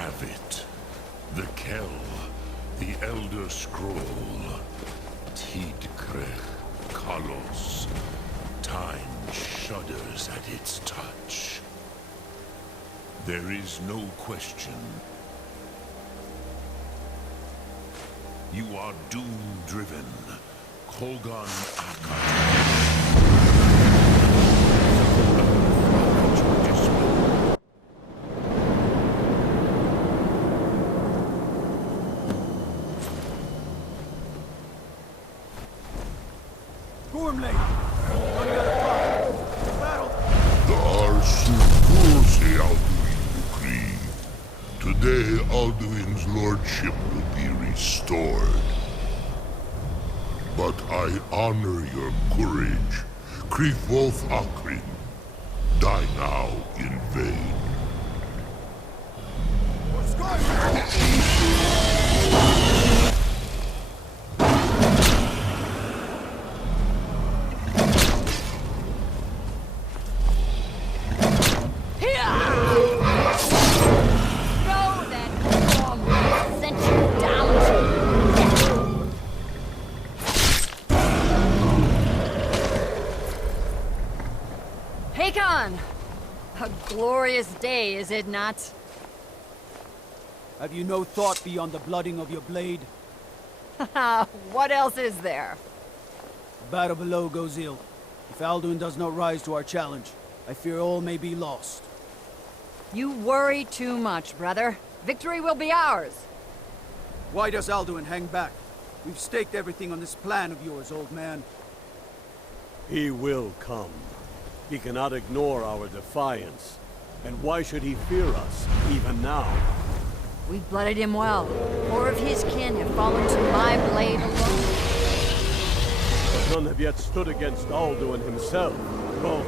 have it. The Kell, the Elder Scroll. Tidkrech Kalos. Time shudders at its touch. There is no question. You are doom-driven. Kolgan Akat. Gormley! What got a problem? Battle! The Alduin decree. Today, Alduin's lordship will be restored. But I honor your courage. Krithwolf Akrin. Die now in vain. For Skyrim! A glorious day, is it not? Have you no thought beyond the blooding of your blade? What else is there? The battle below goes ill. If Alduin does not rise to our challenge, I fear all may be lost. You worry too much, brother. Victory will be ours. Why does Alduin hang back? We've staked everything on this plan of yours, old man. He will come. He cannot ignore our defiance. And why should he fear us, even now? We've blooded him well. Four of his kin have fallen to my blade alone. But none have yet stood against Alduin himself. Both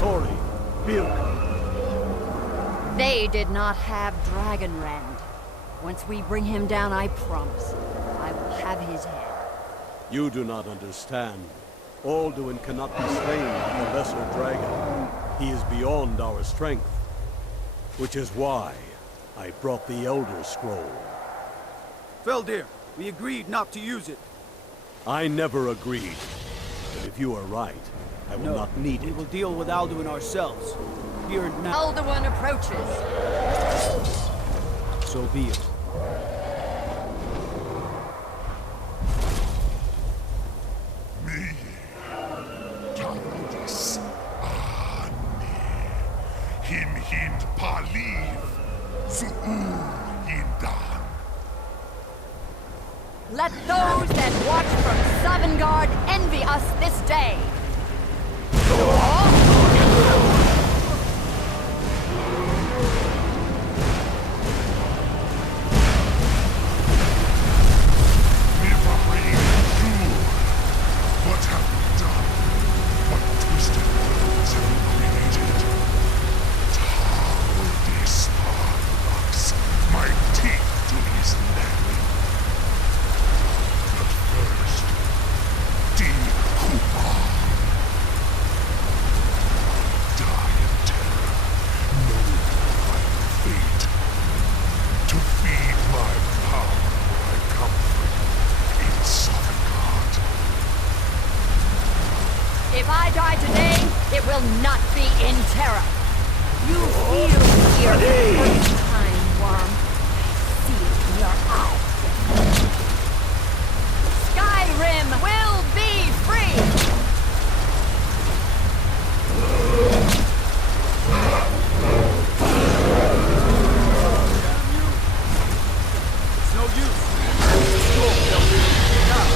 Sori, Bilka. They did not have Dragonrend. Once we bring him down, I promise, I will have his head. You do not understand. Alduin cannot be slain by the lesser dragon. He is beyond our strength. Which is why I brought the Elder Scroll. Feldir, we agreed not to use it. I never agreed. But if you are right, I will not need We it. will deal with Alduin ourselves. Here and now. Alduin approaches. So be it. Me, Taldis, Him hind Paliv, Hindan. Let those that watch from Sovngarde envy us this day. What have we done? What twisted worlds have we created? Taldis Parvax, my teeth to his neck. But first, Deep Kumar. Die in terror, knowing your final fate. To feed my power where I come from, in Sovngarde. If I die today, it will not be in terror. You feel fear for the first time, worm. I see it in your eyes. Skyrim will be free! It's no use. Go, Feldir. Now.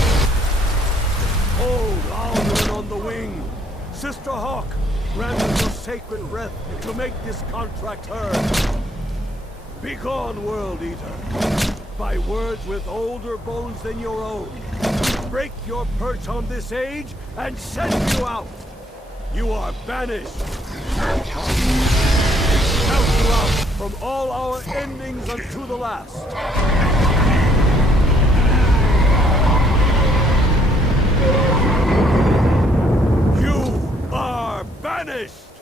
Hold Alduin on the wing! Sister Hawk, grant us your sacred breath to make this contract heard. Begone, World Eater! By words with older bones than your own, break your perch on this age and send you out! You are banished! Count you out from all our endings unto the last! Banished!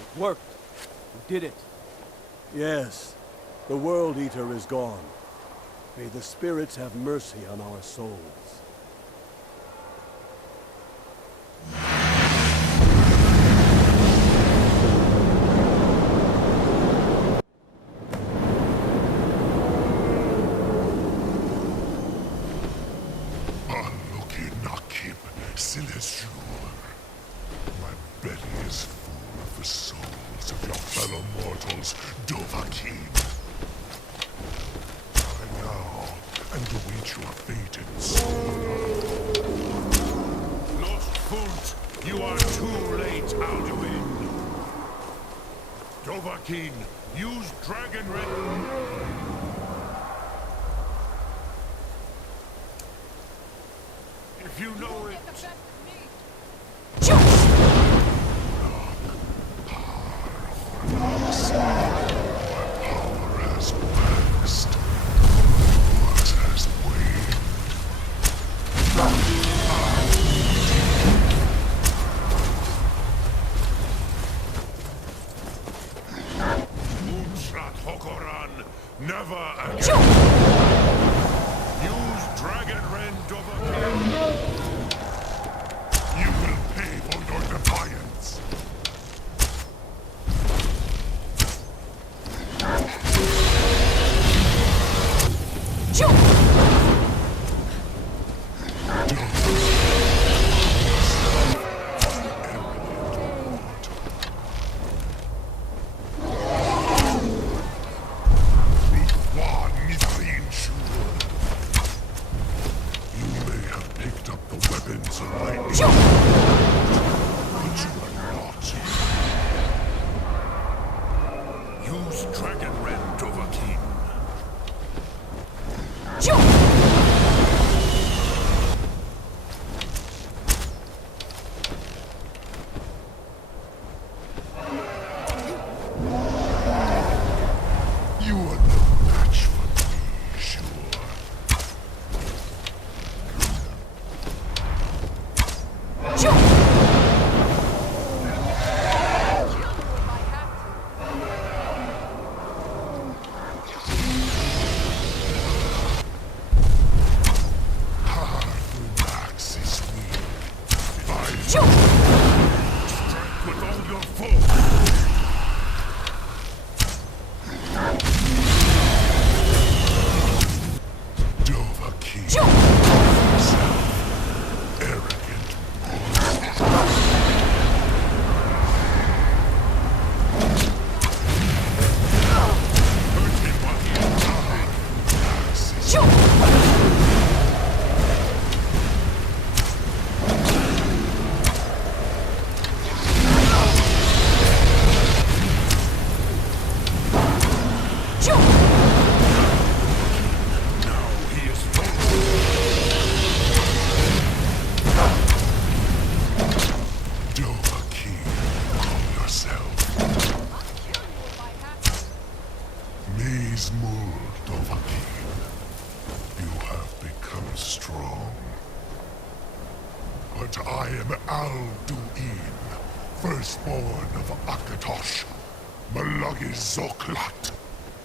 It worked. did it. Yes, the World Eater is gone. May the spirits have mercy on our souls. Aluki Nakib Silesur. My belly is full of the souls of your fellow mortals, Dovahkiin. I now and await your fated soul. Lost Foot, you are too late, Alduin. Dovahkiin, use Dragon Red. If you know it. Power has waxed. What has waned? Moonshot Hokoran, never again. Use Dragon Ren Dovahkiin. You will pay for your defiance. You may have picked up the weapons of lightning, but you are not. Use Dragon Ren Dovahkiin. You are no match for me, sure. Max is weak. Strike with all your force. Dovahkiin. Arrogant Hurt him while he is down. Max is Now he is full. Dovahkiin, call yourself. Maze Mul Dovahkiin. You have become strong. But I am Alduin, firstborn of Akatosh, Malagi Zoklat.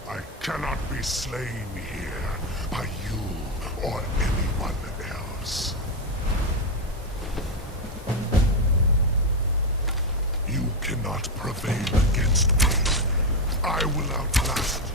I cannot be slain here by you or anyone else. You cannot prevail against me. I will outlast you.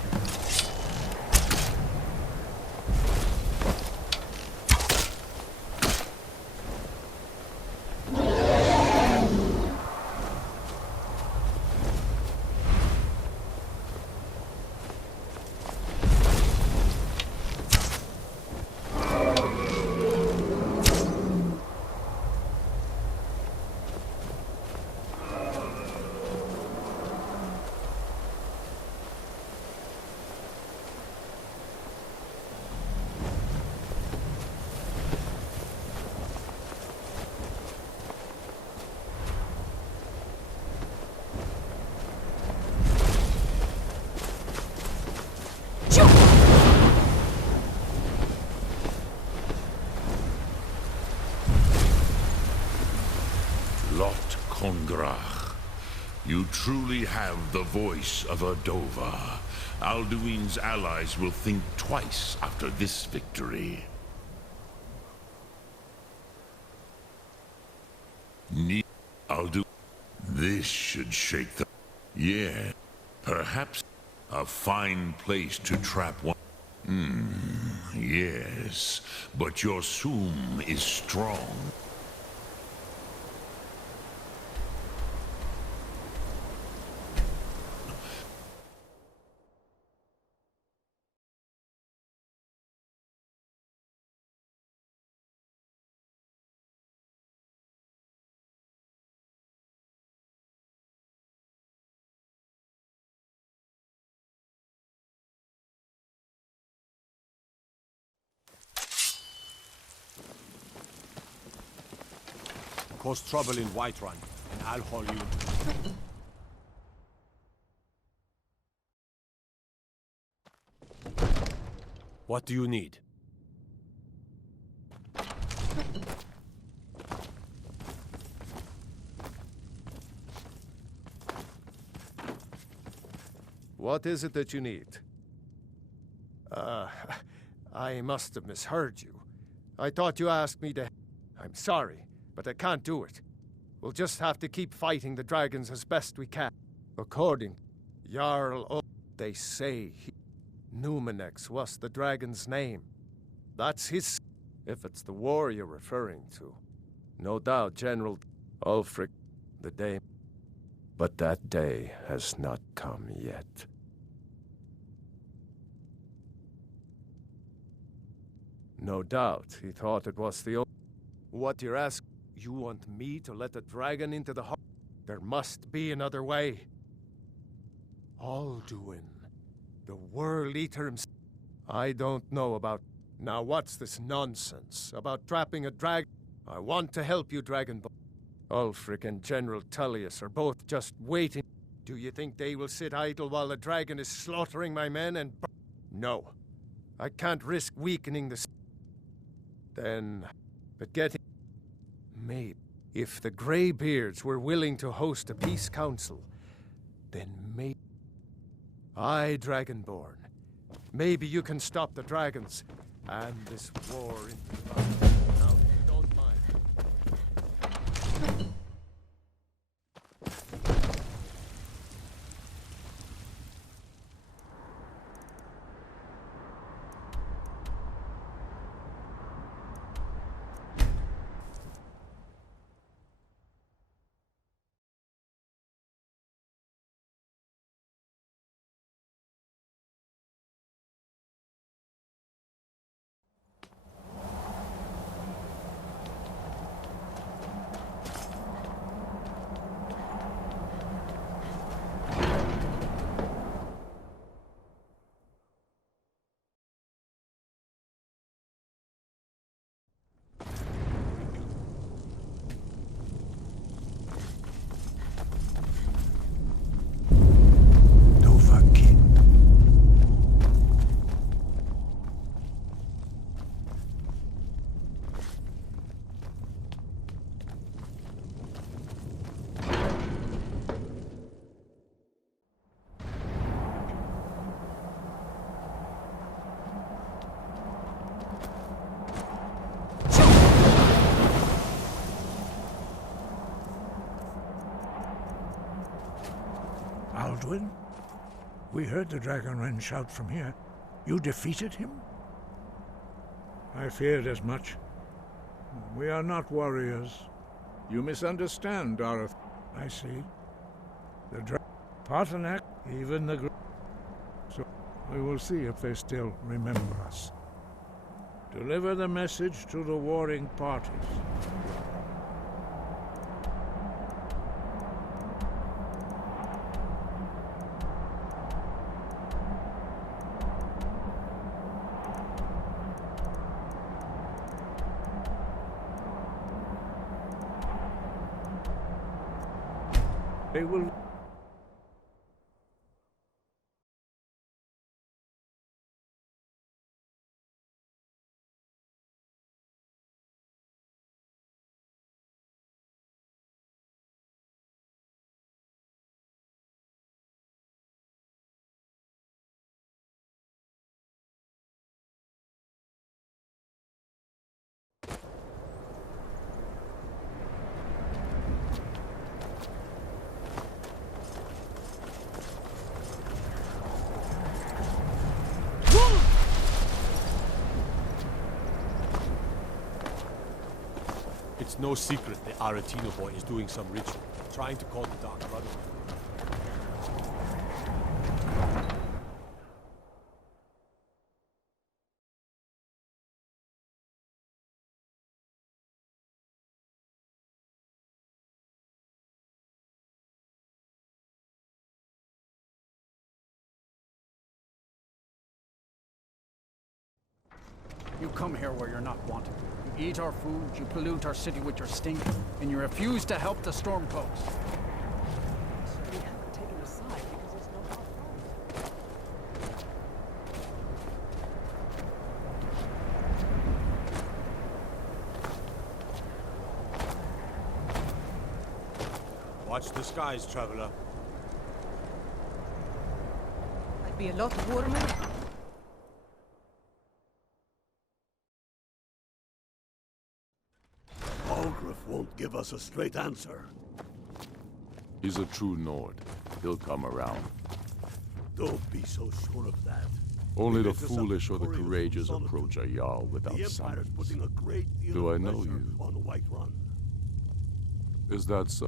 Lot Kongrach. You truly have the voice of a Dova. Alduin's allies will think twice after this victory. Alduin. This should shake the... Yeah, perhaps a fine place to trap one. Yes, but your Sum is strong. Cause trouble in Whiterun, and I'll haul you. What do you need? What is it that you need? I must have misheard you. I thought you asked me to... I'm sorry, but I can't do it. We'll just have to keep fighting the dragons as best we can. According Jarl they say Numenex was the dragon's name. That's his... If it's the war you're referring to. No doubt General Ulfric, the day... But that day has not come yet. No doubt he thought it was the only... What you're asking, you want me to let a dragon into the heart? There must be another way. Alduin, the World Eater himself. I don't know about... Now what's this nonsense about trapping a drag... I want to help you, Dragonborn. Ulfric and General Tullius are both just waiting. Do you think they will sit idle while the dragon is slaughtering my men and... No. I can't risk weakening the... Then... But getting... Maybe... If the Greybeards were willing to host a peace council, then maybe... Aye, Dragonborn. Maybe you can stop the dragons and this war in... Now, if you don't mind... Alduin? We heard the Dragonren shout from here. You defeated him? I feared as much. We are not warriors. You misunderstand, Dareth. I see. The Paternak, even the... So, we will see if they still remember us. Deliver the message to the warring parties. They will It's no secret the Aretino boy is doing some ritual, trying to call the Dark Brotherhood. You come here where you're not wanted. You eat our food, you pollute our city with your stink, and you refuse to help the Stormcloaks. We haven't taken a side because there's no harm. Watch the skies, traveler. I'd be a lot warmer. Algriff won't give us a straight answer. He's a true Nord. He'll come around. Don't be so sure of that. Only the It is a foolish or the victorious courageous solitude. approach a Jarl without The Empire's summons. putting a great deal Do of I know pressure you? on the White Run. Is that so?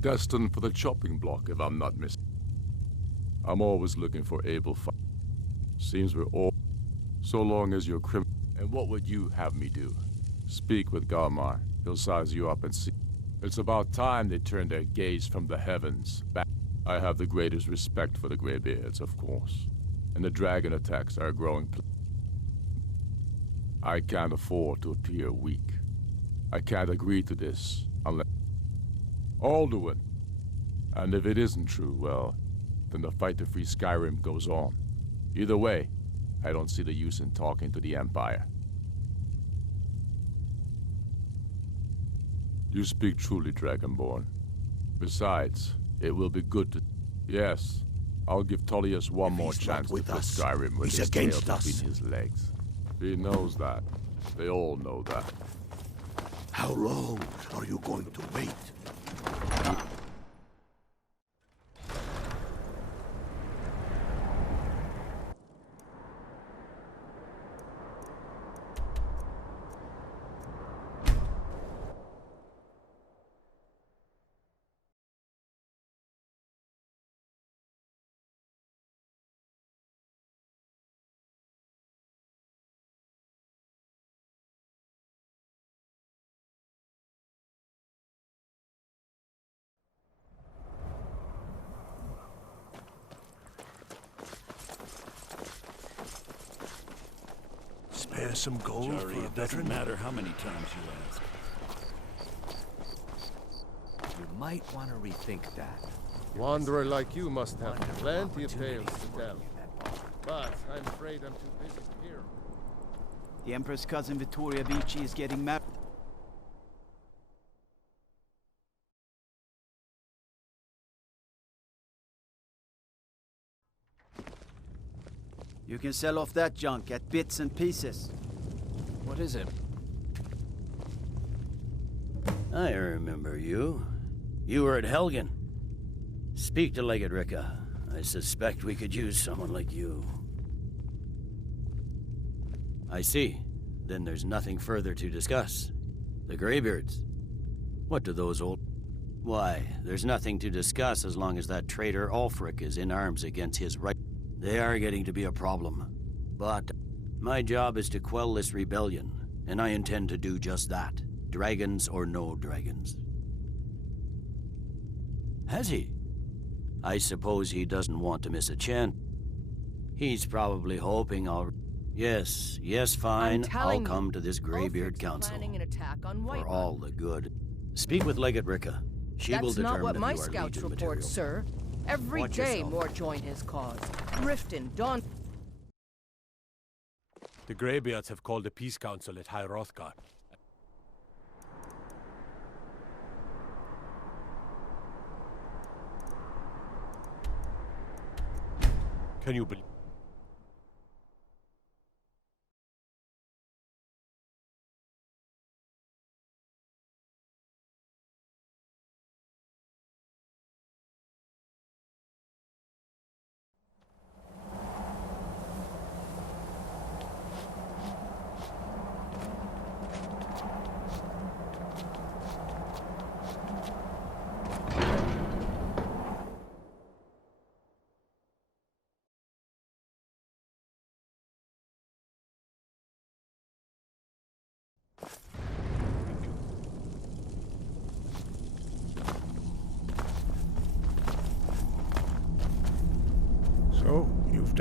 Destined for the chopping block, if I'm not mistaken. I'm always looking for able fighters. Seems we're all... So long as you're And what would you have me do? Speak with Galmar. He'll size you up and see. It's about time they turn their gaze from the heavens back. I have the greatest respect for the Greybeards, of course. And the dragon attacks are a growing I can't afford to appear weak. I can't agree to this unless... Alduin. And if it isn't true, well, then the fight to free Skyrim goes on. Either way, I don't see the use in talking to the Empire. You speak truly, Dragonborn. Besides, it will be good to... Yes, I'll give Tullius one If more he's not chance to with put us, Skyrim with he's his tail against us. between his legs. He knows that. They all know that. How long are you going to wait? Spare some gold for a It doesn't veteran? matter how many times you ask. You might want to rethink that. Wanderer like you must have plenty of tales to tell. But I'm afraid I'm too busy here. The Empress' cousin Vittoria Vici is getting married. You can sell off that junk at bits and pieces. What is it? I remember you. You were at Helgen. Speak to Legate Ricca. I suspect we could use someone like you. I see. Then there's nothing further to discuss. The Greybeards. What do those old... Why, there's nothing to discuss as long as that traitor Ulfric is in arms against his right... They are getting to be a problem. But my job is to quell this rebellion, and I intend to do just that. Dragons or no dragons. Has he? I suppose he doesn't want to miss a chance. He's probably hoping I'll... Yes, fine. I'll come to this Greybeard Council. Planning an attack on For Whiterun. all the good. Speak with Legate Ricca. She will That's determine not what if my you are scouts Legion report, material. sir. Every Watch day yourself. more join his cause. Riften, Dawn... The Greybeards have called a peace council at High Hrothgar. Can you believe?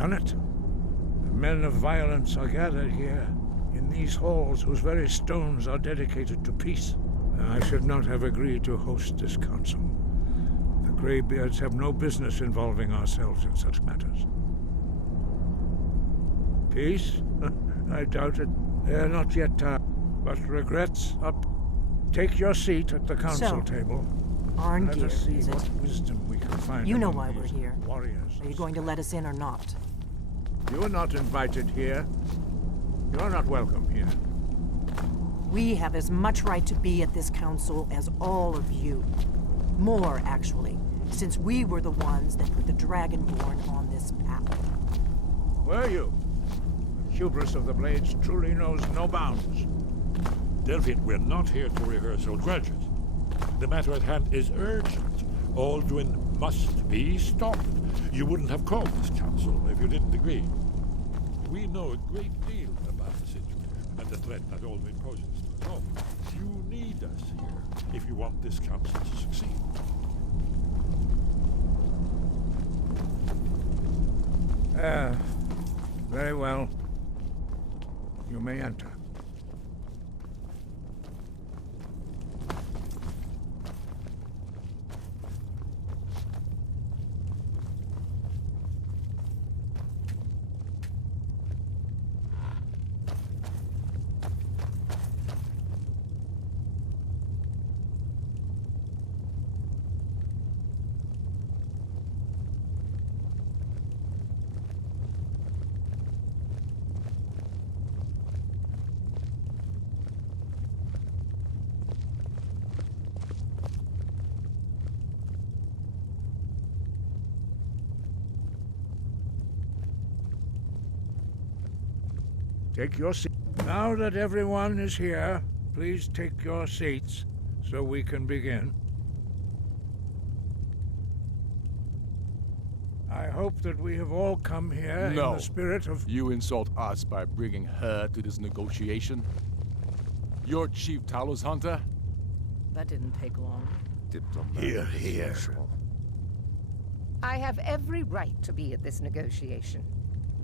done it. The men of violence are gathered here, in these halls whose very stones are dedicated to peace. I should not have agreed to host this council. The Greybeards have no business involving ourselves in such matters. Peace? I doubt it. They are not yet time. But regrets up. Take your seat at the council table. Arngeir, Let us see is it? what wisdom we can find. You know among why we're these here. Warriors. Are you going to let us in or not? You are not invited here. You are not welcome here. We have as much right to be at this council as all of you. More, actually, since we were the ones that put the Dragonborn on this path. Were you? The hubris of the Blades truly knows no bounds. Delphine, we're not here to rehearse old grudges. The matter at hand is urgent. Aldrin must be stopped. You wouldn't have called this council if you didn't agree. We know a great deal about the situation and the threat that Aldrin poses to us all. You need us here if you want this council to succeed. Very well. You may enter. Take your seat. Now that everyone is here, please take your seats so we can begin. I hope that we have all come here in the spirit of... You insult us by bringing her to this negotiation? You're Chief Talos Hunter? That didn't take long. Hear, hear. I have every right to be at this negotiation.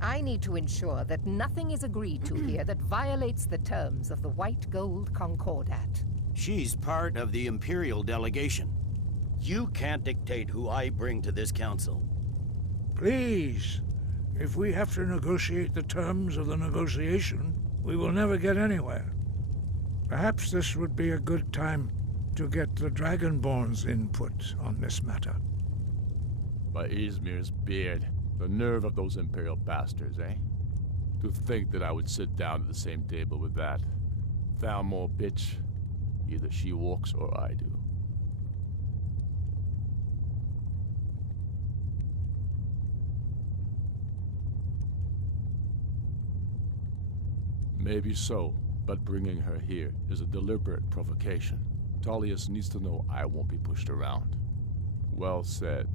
I need to ensure that nothing is agreed to here that violates the terms of the White Gold Concordat. She's part of the Imperial delegation. You can't dictate who I bring to this council. Please, if we have to negotiate the terms of the negotiation, we will never get anywhere. Perhaps this would be a good time to get the Dragonborn's input on this matter. By Izmir's beard. The nerve of those Imperial bastards, eh? To think that I would sit down at the same table with that. Thalmor bitch. Either she walks or I do. Maybe so, but bringing her here is a deliberate provocation. Tullius needs to know I won't be pushed around. Well said.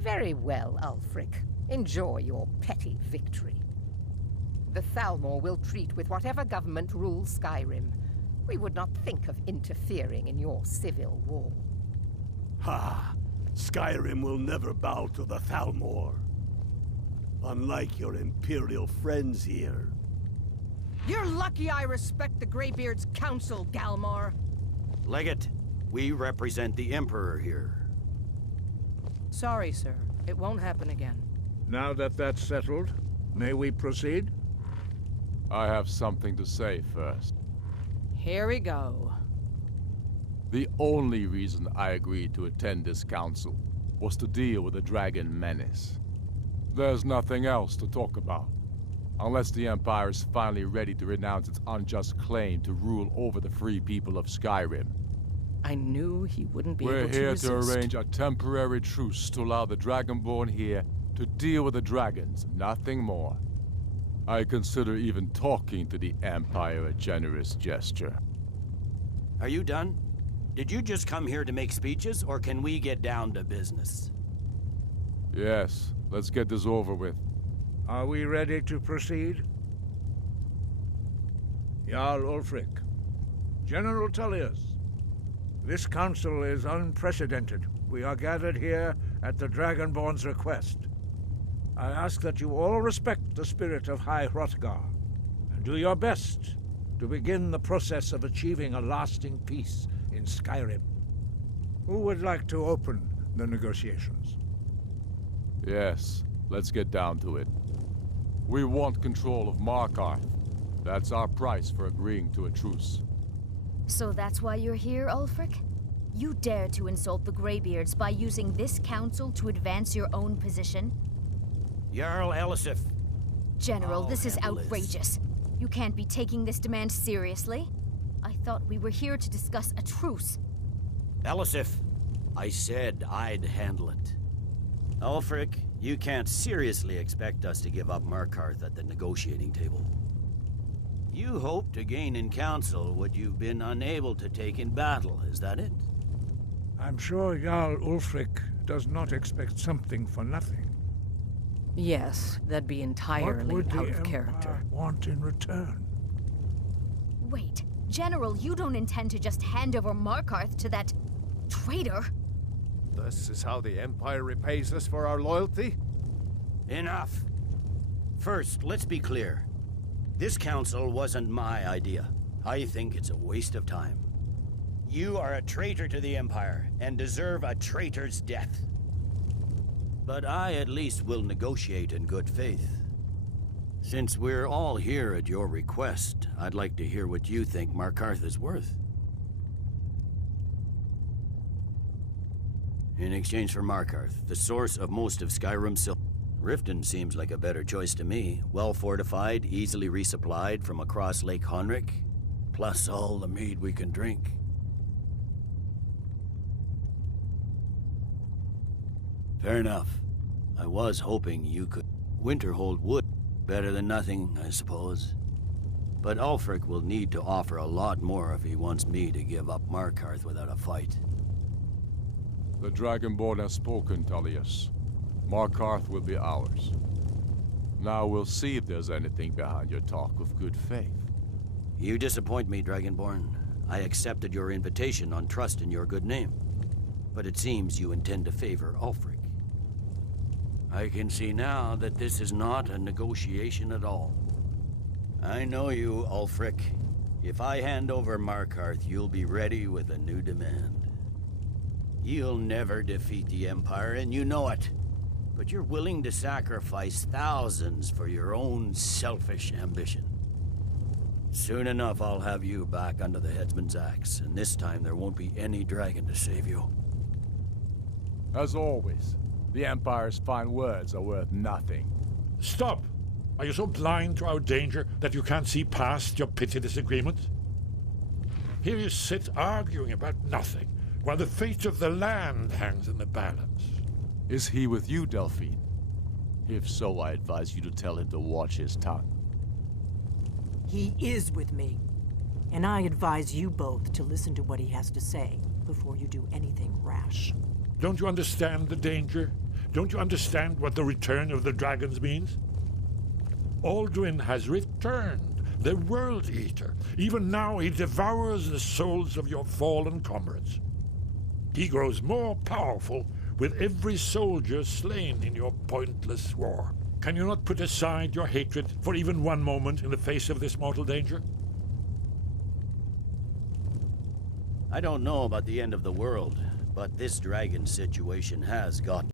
Very well, Ulfric. Enjoy your petty victory. The Thalmor will treat with whatever government rules Skyrim. We would not think of interfering in your civil war. Ha! Skyrim will never bow to the Thalmor. Unlike your Imperial friends here. You're lucky I respect the Greybeard's council, Galmar. Legate, we represent the Emperor here. Sorry, sir. It won't happen again. Now that that's settled, may we proceed? I have something to say first. Here we go. The only reason I agreed to attend this council was to deal with the dragon menace. There's nothing else to talk about. Unless the Empire is finally ready to renounce its unjust claim to rule over the free people of Skyrim. I knew he wouldn't be We're able to resist. here to arrange a temporary truce to allow the Dragonborn here to deal with the dragons, nothing more. I consider even talking to the Empire a generous gesture. Are you done? Did you just come here to make speeches, or can we get down to business? Yes, let's get this over with. Are we ready to proceed? Jarl Ulfric, General Tullius, this council is unprecedented. We are gathered here at the Dragonborn's request. I ask that you all respect the spirit of High Hrothgar, and do your best to begin the process of achieving a lasting peace in Skyrim. Who would like to open the negotiations? Yes, let's get down to it. We want control of Markarth. That's our price for agreeing to a truce. So that's why you're here, Ulfric? You dare to insult the Greybeards by using this council to advance your own position? Jarl Elisif. General, this is handle outrageous. You can't be taking this demand seriously. I thought we were here to discuss a truce. Elisif, I said I'd handle it. Ulfric, you can't seriously expect us to give up Markarth at the negotiating table. You hope to gain in council what you've been unable to take in battle, is that it? I'm sure Jarl Ulfric does not expect something for nothing. Yes, that'd be entirely What would out the of character. Empire want in return? Wait, General, you don't intend to just hand over Markarth to that traitor? This is how the Empire repays us for our loyalty? Enough. First, let's be clear. This council wasn't my idea. I think it's a waste of time. You are a traitor to the Empire, and deserve a traitor's death. But I at least will negotiate in good faith. Since we're all here at your request, I'd like to hear what you think Markarth is worth. In exchange for Markarth, the source of most of Skyrim's silver, Riften seems like a better choice to me. Well fortified, easily resupplied from across Lake Honric, plus all the mead we can drink. Fair enough. I was hoping you could Winterhold wood. Better than nothing, I suppose. But Ulfric will need to offer a lot more if he wants me to give up Markarth without a fight. The Dragonborn has spoken, Tullius. Markarth will be ours. Now we'll see if there's anything behind your talk of good faith. You disappoint me, Dragonborn. I accepted your invitation on trust in your good name. But it seems you intend to favor Ulfric. I can see now that this is not a negotiation at all. I know you, Ulfric. If I hand over Markarth, you'll be ready with a new demand. You'll never defeat the Empire, and you know it. But you're willing to sacrifice thousands for your own selfish ambition. Soon enough, I'll have you back under the headsman's axe, and this time there won't be any dragon to save you. As always, the Empire's fine words are worth nothing. Stop! Are you so blind to our danger that you can't see past your petty disagreements? Here you sit arguing about nothing, while the fate of the land hangs in the balance. Is he with you, Delphine? If so, I advise you to tell him to watch his tongue. He is with me. And I advise you both to listen to what he has to say before you do anything rash. Don't you understand the danger? Don't you understand what the return of the dragons means? Alduin has returned, the World Eater. Even now he devours the souls of your fallen comrades. He grows more powerful with every soldier slain in your pointless war. Can you not put aside your hatred for even one moment in the face of this mortal danger? I don't know about the end of the world, but this dragon situation has got